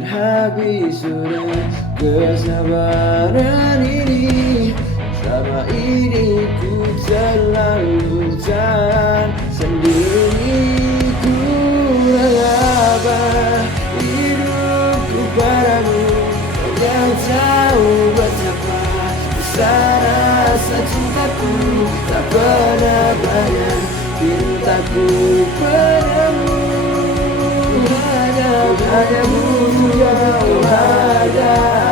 hampir habis sudah kesabaran ini. Selama ini ku terlalu jalan sendiri. Ku raba hidupku padamu, kau yang tahu betapa besar rasa cintaku. Tak pernah banyak cintaku padamu, hanya butuh kau ada.